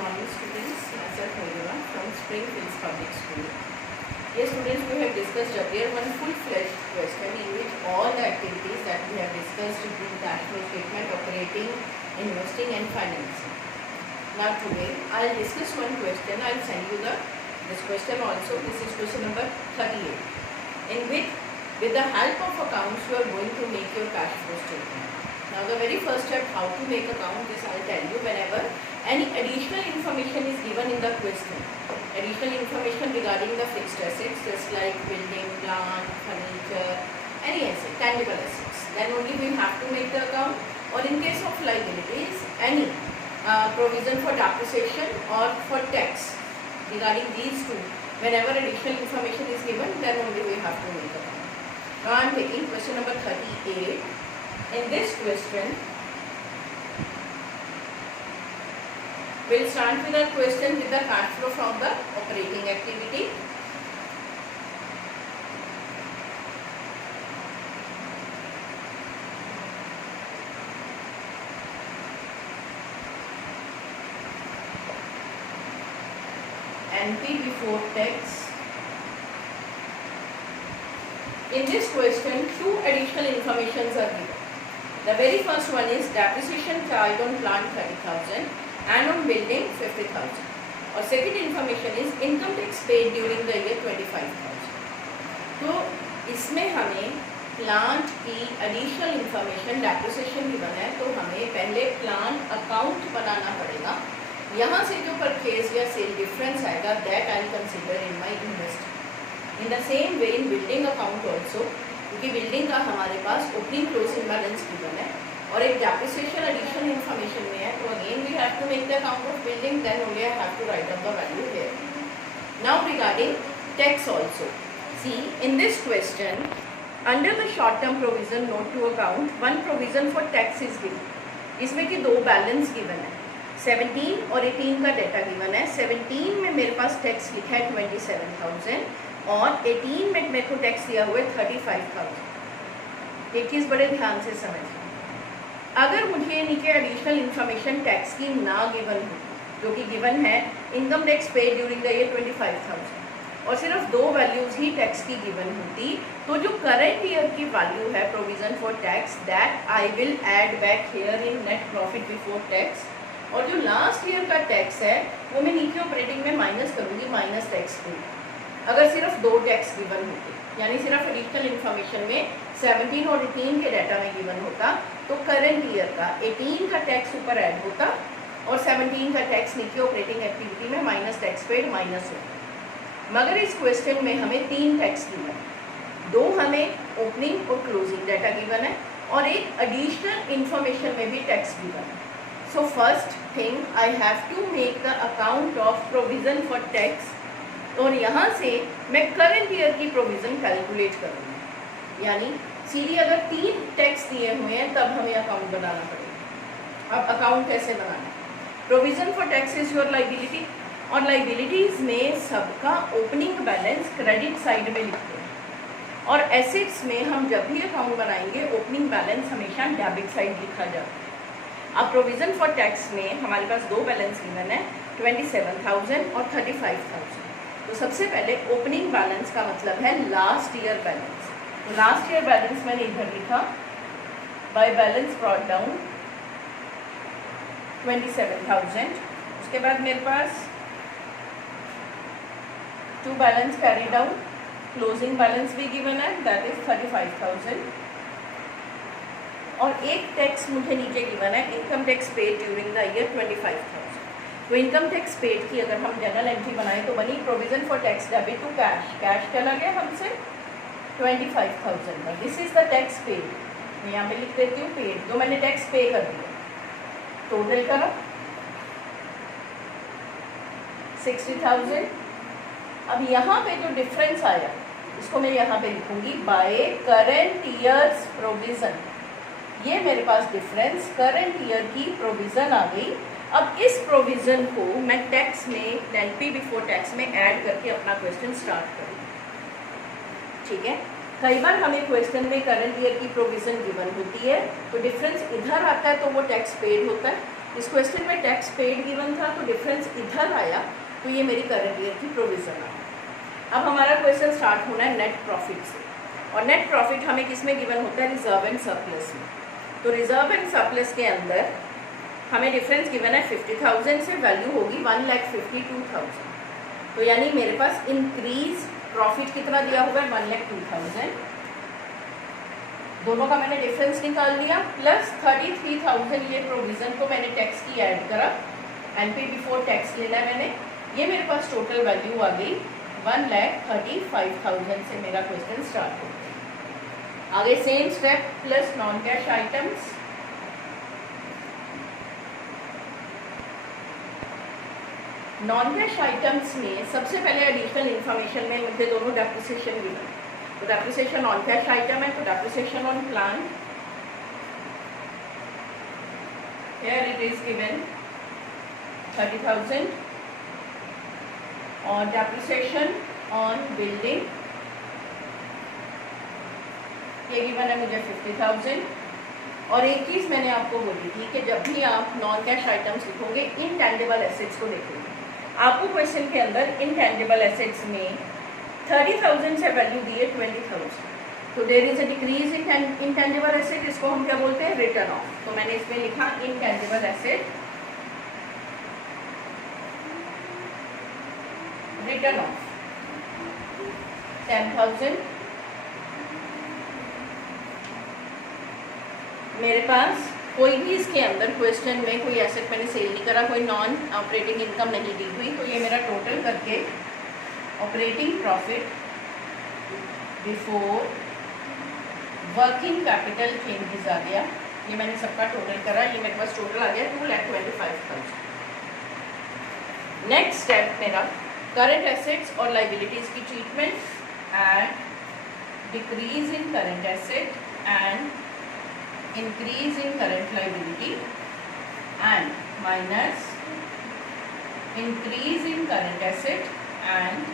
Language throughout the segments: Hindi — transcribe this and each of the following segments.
morning students, myself Moira from Springfields Public School. Yes students, we have discussed earlier one full-fledged question in which all the activities that we have discussed in the cash flow statement, operating, investing and financing. Now today I will discuss one question. I will send you this question also. This is question number 38, in which with the help of accounts you are going to make your cash flow statement. Now the very first step how to make account, this I will tell you whenever any additional information is given in the question. Additional information regarding the fixed assets just like building, plant, furniture, any asset, tangible assets. Then only we have to make the account. Or in case of liabilities, any provision for depreciation or for tax regarding these two. Whenever additional information is given, then only we have to make account. Now I am taking question number 38. In this question, we will start with a question with the cash flow from the operating activity. NP before tax. In this question, two additional informations are given. The very first one is depreciation charged on plant 30,000 and on building 50,000. और second information is income tax paid during the year 25,000. तो इसमें हमें प्लांट की एडिशनल इंफॉर्मेशन डेप्रिसिएशन गिवन है, तो हमें पहले प्लांट अकाउंट बनाना पड़ेगा. यहाँ से जो परचेज या सेल डिफरेंस आएगा that I consider in my investment. In the same way in building account also, क्योंकि बिल्डिंग का हमारे पास ओपनिंग क्लोजिंग बैलेंस गिवन है और एक डेप्रिसिएशन एडिशनल इन्फॉर्मेशन में है, तो again we have to make the account of building, then only I have to write down the value here. Now regarding tax also, see in this question under the short term provision note to account one provision for tax is given. इसमें कि दो बैलेंस गिवन है, 17 और 18 का डेटा गिवन है. 17 में मेरे पास टैक्स लिखा है 27,000 और 18 में मेरे को टैक्स दिया हुआ है 35,000. एक चीज़ बड़े ध्यान से समझिए, अगर मुझे नीचे एडिशनल इन्फॉर्मेशन टैक्स की ना गिवन हो, जो कि गिवन है income tax paid during the year 25,000 और सिर्फ दो वैल्यूज़ ही टैक्स की गिवन होती, तो जो करंट ईयर की वैल्यू है provision for tax that I will add back here in net profit before tax. और जो लास्ट ईयर का टैक्स है वो मैं नीचे ऑपरेटिंग में माइनस करूँगी माइनस टैक्स को. अगर सिर्फ दो टैक्स गिवन होते, यानी सिर्फ एडिशनल इन्फॉर्मेशन में 17 और 18 के डाटा में गिवन होता, तो करंट ईयर का 18 का टैक्स ऊपर ऐड होता और 17 का टैक्स नीचे ऑपरेटिंग एक्टिविटी में माइनस टैक्स पेड माइनस होता. मगर इस क्वेश्चन में हमें 3 टैक्स गिवन है, 2 हमें ओपनिंग और क्लोजिंग डाटा गिवन है और एक एडिशनल इन्फॉर्मेशन में भी टैक्स गिवन है. So first thing I have to make the account of provision for tax और यहाँ से मैं करंट ईयर की प्रोविज़न कैलकुलेट करूँगी. यानी सीधी अगर 3 टैक्स दिए हुए हैं तब हमें अकाउंट बनाना पड़ेगा. अब अकाउंट कैसे बनाना है? Provision for tax is your liability और लाइबिलिटीज़ में सबका ओपनिंग बैलेंस क्रेडिट साइड में लिखते हैं और एसेट्स में हम जब भी अकाउंट बनाएंगे ओपनिंग बैलेंस हमेशा डेबिट साइड लिखा जाता है. अब प्रोविज़न फॉर टैक्स में हमारे पास दो बैलेंस गिवन है 27,000 और 35,000. तो सबसे पहले ओपनिंग बैलेंस का मतलब है लास्ट ईयर बैलेंस. तो लास्ट ईयर बैलेंस मैंने इधर लिखा बाय बैलेंस ब्रॉट डाउन 27,000. उसके बाद मेरे पास 2 balance carried out, closing balance भी गिवन है दैट इज 35,000 और एक टैक्स मुझे नीचे गिवन है income tax paid during the year 25,000. तो इनकम टैक्स पेड की अगर हम जनरल एंट्री बनाएं तो बनी provision for tax debit to cash. Cash चला गया हमसे 25,000 का. This is the tax paid. मैं यहाँ पे लिख देती हूँ पेड, तो मैंने टैक्स पे कर दिया. टोटल करा 60,000. अब यहाँ पे जो डिफरेंस आया इसको मैं यहाँ पे लिखूंगी बाय करंट ईयर्स प्रोविजन. ये मेरे पास डिफरेंस करंट ईयर की प्रोविजन आ गई. अब इस प्रोविज़न को मैं टैक्स में एनपी बिफोर टैक्स में ऐड करके अपना क्वेश्चन स्टार्ट करूँगी. ठीक है, कई बार हमें क्वेश्चन में करंट ईयर की प्रोविज़न गिवन होती है तो डिफरेंस इधर आता है तो वो टैक्स पेड होता है, इस क्वेश्चन में टैक्स पेड गिवन था तो डिफरेंस इधर आया, तो ये मेरी करंट ईयर की प्रोविज़न आई। अब हमारा क्वेश्चन स्टार्ट होना है नेट प्रॉफिट से, और नेट प्रॉफिट हमें किस में गिवन होता है? रिजर्व एंड सरप्लस में। तो रिजर्व एंड सरप्लस के अंदर हमें डिफरेंस गिवन है 50,000 से, वैल्यू होगी 1,52,000। तो यानी मेरे पास इंक्रीज प्रॉफिट कितना दिया हुआ है? 1,02,000। दोनों का मैंने डिफरेंस निकाल लिया, प्लस 33,000 ये प्रोविज़न को मैंने टैक्स की ऐड करा, एनपी बिफोर टैक्स लेना है मैंने। ये मेरे पास टोटल वैल्यू आ गई 1,35,000 से मेरा क्वेश्चन स्टार्ट हो गया। आगे same step, plus non cash items. Non cash items में सबसे पहले एडिशनल इन्फॉर्मेशन में मुझे दोनों डेप्रिसिएशन गिवन है। तो डेप्रिसिएशन नॉन कैश आइटम है, तो depreciation on plant, here it is given 30,000, और डेप्रिसिएशन ऑन बिल्डिंग ये गिवन है मुझे 50,000। और एक चीज़ मैंने आपको बोली थी कि जब भी आप नॉन कैश आइटम्स लिखोगे इनटैंजिबल एसेट्स को देखेंगे। आपको क्वेश्चन के अंदर इनटैंजिबल एसेट्स में 30,000 से वैल्यू दी है 20,000, तो there is a decrease in intangible asset, इसको हम क्या बोलते हैं? Return of. तो मैंने इसमें लिखा इनटैंजिबल एसेट रिटर्न ऑफ 10,000। मेरे पास कोई भी इसके अंदर क्वेश्चन में कोई एसेट मैंने सेल नहीं करा, कोई नॉन ऑपरेटिंग इनकम नहीं दी हुई, तो ये मेरा टोटल करके operating profit before working capital changes आ गया। ये मैंने सबका टोटल करा, ये मेरे पास टोटल आ गया 2,25,000। नेक्स्ट स्टेप मेरा करंट एसेट्स और लाइबिलिटीज की treatment, and decrease in current asset and increase in current liability, and minus increase in current asset and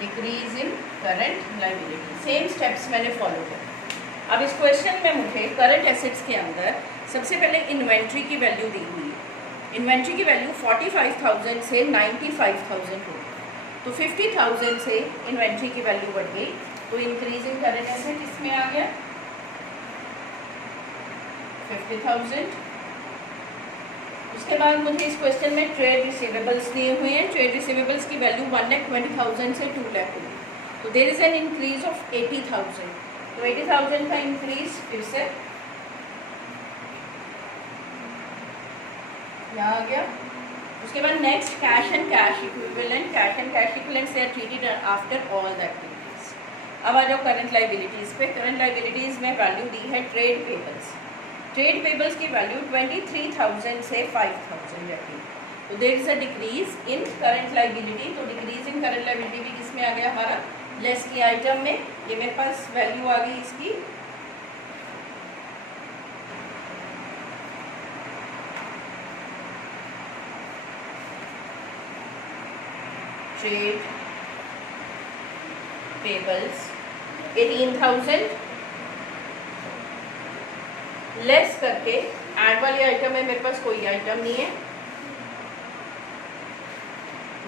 decrease in current liability। Same steps मैंने फॉलो किए। अब इस क्वेश्चन में मुझे करंट एसेट्स के अंदर सबसे पहले इन्वेंट्री की वैल्यू दी हुई है। इन्वेंट्री की वैल्यू 45,000 से 95,000 हो, तो 50,000 से इन्वेंट्री की वैल्यू बढ़ गई, तो इंक्रीज इन करंट एसेट इसमें आ गया 50,000। उसके बाद मुझे इस क्वेश्चन में ट्रेड रिसीवेबल्स दिए हुए हैं। ट्रेड रिसीवेबल्स की वैल्यू 1,20,000 से 2 लाख हुई, तो there is an increase of 80,000। तो 80,000 का इंक्रीज फिर से यहाँ आ गया। उसके बाद next cash and cash equivalent. Cash and cash equivalent से are treated after all the activities. अब आ जाओ करंट लाइबिलिटीज पे। करंट लाइबिलिटीज में वैल्यू दी है ट्रेड पेबल्स। ट्रेड पेबल्स की वैल्यू 23,000 से 5,000 रखी, तो there is a decrease in current liability. तो डिक्रीज इन करंट लाइबिलिटी भी किस में आ गया? हमारा लेस की आइटम में। ये मेरे पास वैल्यू आ गई इसकी ट्रेड पेबल्स 18,000, लेस करके ऐड वाली आइटम है मेरे पास कोई आइटम नहीं है।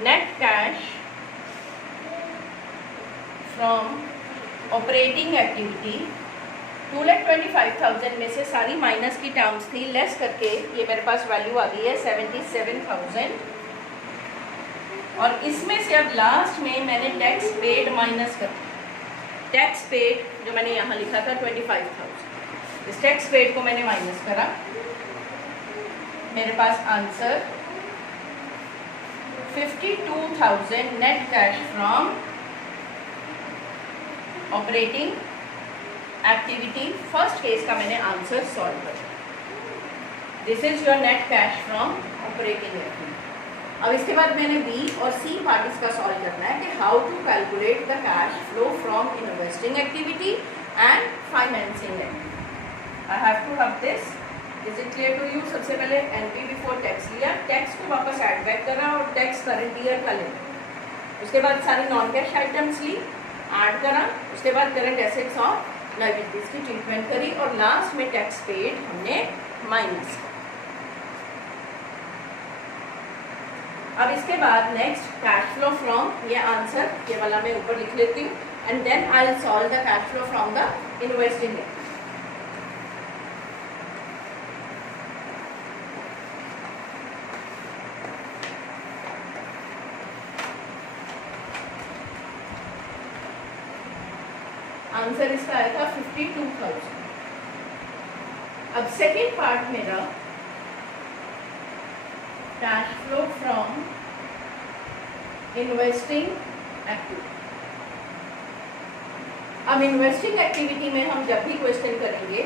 Net cash from operating activity 2,25,000 में से सारी माइनस की टर्म्स थी, लेस करके ये मेरे पास वैल्यू आ गई है 77,000। और इसमें से अब लास्ट में मैंने टैक्स पेड माइनस कर, टैक्स पेड जो मैंने यहाँ लिखा था 25,000, इस टैक्स पेड को मैंने माइनस करा। मेरे पास answer 52,000 net cash from operating activity. First case का मैंने आंसर सॉल्व कर दिया। This is your net cash from operating activity. अब इसके बाद मैंने बी और सी पार्ट इसका सॉल्व करना है कि how to calculate the cash flow from investing activity and financing activity. I have to have this. Is it clear to you? सबसे पहले एनपी बिफोर टैक्स लिया, टैक्स को वापस ऐड बैक करा और टैक्स करंट ईयर का लिया। उसके बाद सारी नॉन कैश आइटम्स ली, ऐड करा, उसके बाद करंट एसेट्स और लाइबिलिटीज की ट्रीटमेंट करी, और लास्ट में टैक्स पेड हमने माइनस। अब इसके बाद नेक्स्ट कैश फ्लो फ्रॉम, ये आंसर ये वाला मैं ऊपर लिख लेती हूँ, and then I will solve the cash flow from the investing. Answer इसका आया था 52,000। अब सेकेंड पार्ट मेरा cash flow from investing activity. अब इन्वेस्टिंग एक्टिविटी में हम जब भी क्वेश्चन करेंगे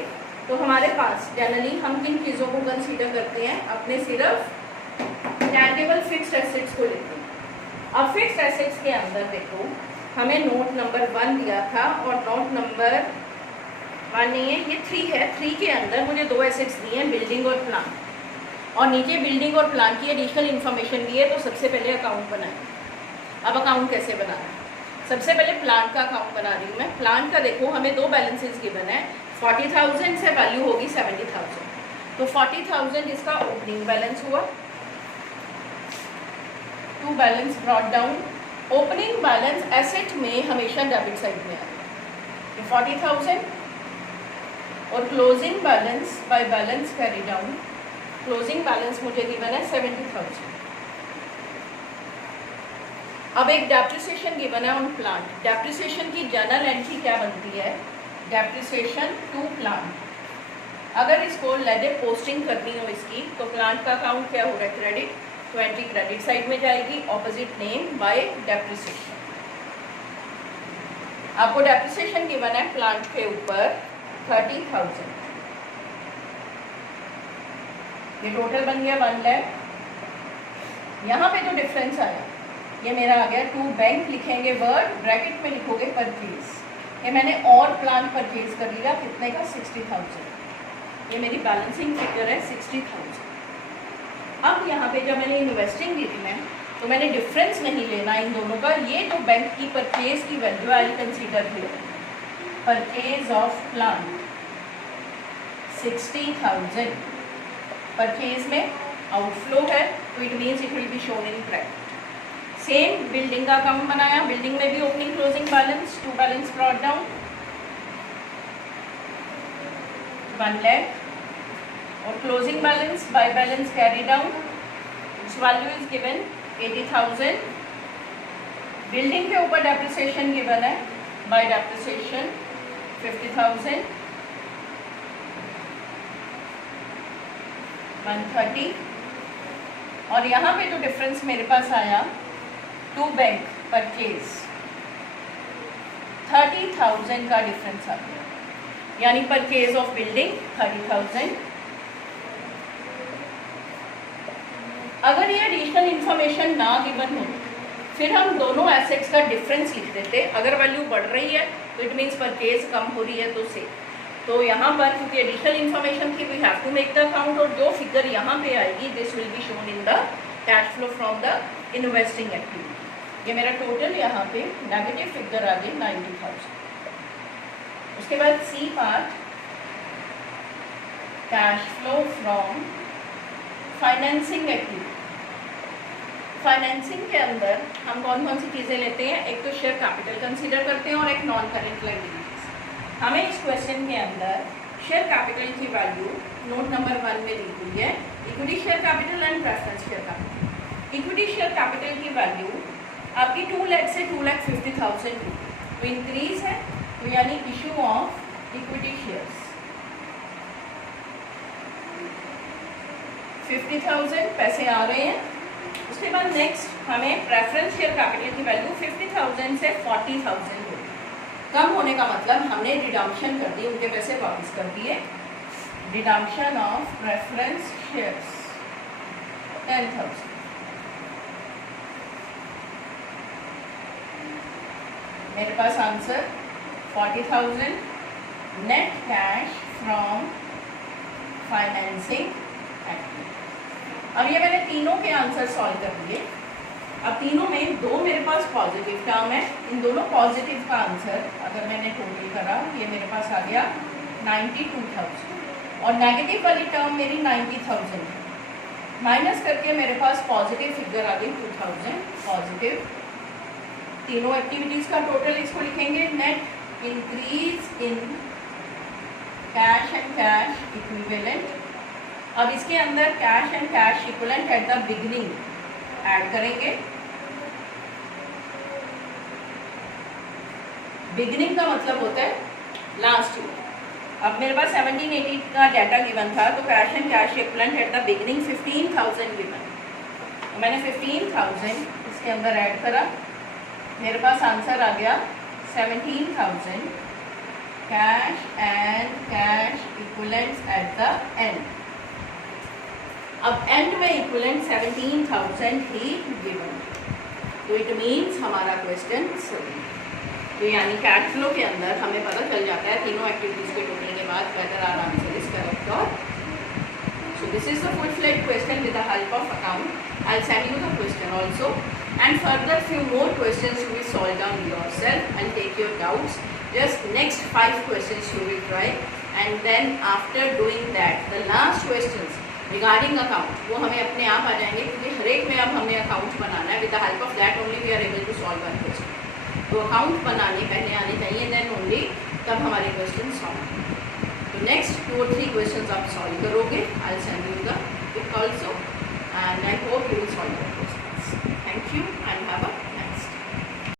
तो हमारे पास जनरली हम किन चीज़ों को कंसीडर करते हैं, अपने सिर्फ टैंजिबल फिक्स्ड एसेट्स को लेते हैं। अब फिक्स्ड एसेट्स के अंदर देखो हमें नोट नंबर 1 दिया था और नोट नंबर 1 नहीं है, ये 3 है। 3 के अंदर मुझे 2 एसेट्स दिए हैं, बिल्डिंग और प्लान, और नीचे बिल्डिंग और प्लान की एडिशनल इन्फॉर्मेशन दी है। तो सबसे पहले अकाउंट बनाए। अब अकाउंट कैसे बनाना है, सबसे पहले प्लान का अकाउंट बना रही हूँ मैं। प्लान का देखो हमें 2 बैलेंसेस गिवन है, 40,000 से वैल्यू होगी 70,000, तो 40,000 इसका ओपनिंग बैलेंस हुआ। 2 balance brought down. Opening balance asset में हमेशा डेबिट साइड में आएगा, 40,000, और closing balance by balance carry down. Closing balance मुझे गिवन है 70,000। अब एक डेप्रिसिएशन गिवन है ऑन प्लांट। डेप्रिसिएशन की जर्नल एंट्री क्या बनती है, डेप्रिसिएशन टू प्लांट। अगर इसको लेडे पोस्टिंग करनी हो इसकी, तो प्लांट का अकाउंट क्या हो रहा है, क्रेडिट, तो एंट्री क्रेडिट साइड में जाएगी, ऑपोजिट नेम बाय डेप्रिसिएशन। आपको डेप्रिसिएशन गिवन है प्लांट के ऊपर 30,000, ये टोटल बन गया 1 लाख। यहाँ पे जो डिफरेंस आया ये मेरा आ गया 2 बैंक लिखेंगे वर्ड, ब्रैकेट में लिखोगे परचेज। ये मैंने और प्लान परचेज कर लिया, कितने का, 60,000। ये मेरी बैलेंसिंग फिगर है 60,000। अब यहाँ पे जब मैंने इन्वेस्टिंग लिखना है तो मैंने डिफरेंस नहीं लेना इन दोनों का। ये जो बैंक की परचेज की value I consider here, purchase of plan 60,000। Purchase में आउटफ्लो है तो it means it will be shown in credit. Same building का अकाउंट बनाया, बिल्डिंग में भी opening closing balance, 2 balance brought down, 1 lakh, और closing balance by balance carry down, its value is given 80,000। Building के ऊपर डेप्रिसिएशन गिवन है, बाय डेप्रिसिएशन 50,000, 130, और यहाँ पे जो डिफरेंस मेरे पास आया 2 बैंक परचेज 30,000 का डिफरेंस आ गया, यानी परचेज ऑफ बिल्डिंग 30,000। अगर ये एडिशनल इन्फॉर्मेशन ना गिवन हो फिर हम दोनों एसेट्स का डिफरेंस लिख देते। अगर वैल्यू बढ़ रही है तो इट मीन्स परचेज कम हो रही है, तो यहाँ पर क्योंकि एडिशनल इन्फॉर्मेशन थी we have to make the account, और जो फिगर यहाँ पे आएगी this will be shown in the cash flow from the investing activity. ये मेरा टोटल यहाँ पे नेगेटिव फिगर आ गई 90,000। उसके बाद C part, cash flow from financing activity. Financing के अंदर हम कौन कौन सी चीज़ें लेते हैं, एक तो शेयर कैपिटल कंसीडर करते हैं और एक नॉन करेंट लायबिलिटीज। हमें इस क्वेश्चन के अंदर शेयर कैपिटल की वैल्यू नोट नंबर 1 में दी हुई है, equity share capital and preference share capital. Equity share capital की वैल्यू आपकी 2 लाख से 2,50,000 तो इंक्रीज है, तो यानी इशू ऑफ इक्विटी शेयर्स 50,000 पैसे आ रहे हैं। उसके बाद नेक्स्ट हमें प्रेफरेंस शेयर कैपिटल की वैल्यू 50,000 से 40,000 होगी। कम होने का मतलब हमने रिडम्पशन कर दी, उनके पैसे वापस कर दिए। Redemption of preference shares 10,000। मेरे पास answer 40,000 net cash from financing activity. अब ये मैंने तीनों के आंसर सॉल्व कर दिए। अब तीनों में 2 मेरे पास पॉजिटिव टर्म है, इन दोनों पॉजिटिव का आंसर अगर मैंने टोटल करा ये मेरे पास आ गया 92,000 और नेगेटिव वाली टर्म मेरी 90,000 है। माइनस करके मेरे पास पॉजिटिव फिगर आ गई 2000 पॉजिटिव। तीनों एक्टिविटीज का टोटल इसको लिखेंगे, net increase in cash and cash equivalent. अब इसके अंदर cash and cash equivalent at the beginning add करेंगे। बिगिनिंग का मतलब होता है लास्ट ईयर। अब मेरे पास 1780 का डाटा गिवन था, तो cash and cash equivalent at the beginning 15,000 given, तो मैंने 15,000 इसके अंदर ऐड करा, मेरे पास आंसर आ गया 17,000 cash and cash equivalents at the end. अब एंड में इक्विवेलेंट 17,000 ही गिवन, तो इट मीन्स हमारा क्वेश्चन सही। तो यानी कैश फ्लो के अंदर हमें पता चल जाता है तीनों एक्टिविटीज के टोटल के बाद whether our answer is correct और। So this is the full fledged question with the help of account. I will send you the question also and further few more questions you will solve down yourself and take your doubts. Just next 5 questions you will try, and then after doing that the last questions regarding account वो हमें अपने आप आ जाएंगे, क्योंकि हर एक में अब हमें अकाउंट बनाना है। with the help of that only we are able to solve one question. तो अकाउंट बनाने पहले आने चाहिए, then only तब हमारे क्वेश्चन सॉल्व। तो नेक्स्ट 2 or 3 questions आप सॉल्व करोगे। I will send you the pic also, and I hope you will solve the questions. Thank you and have a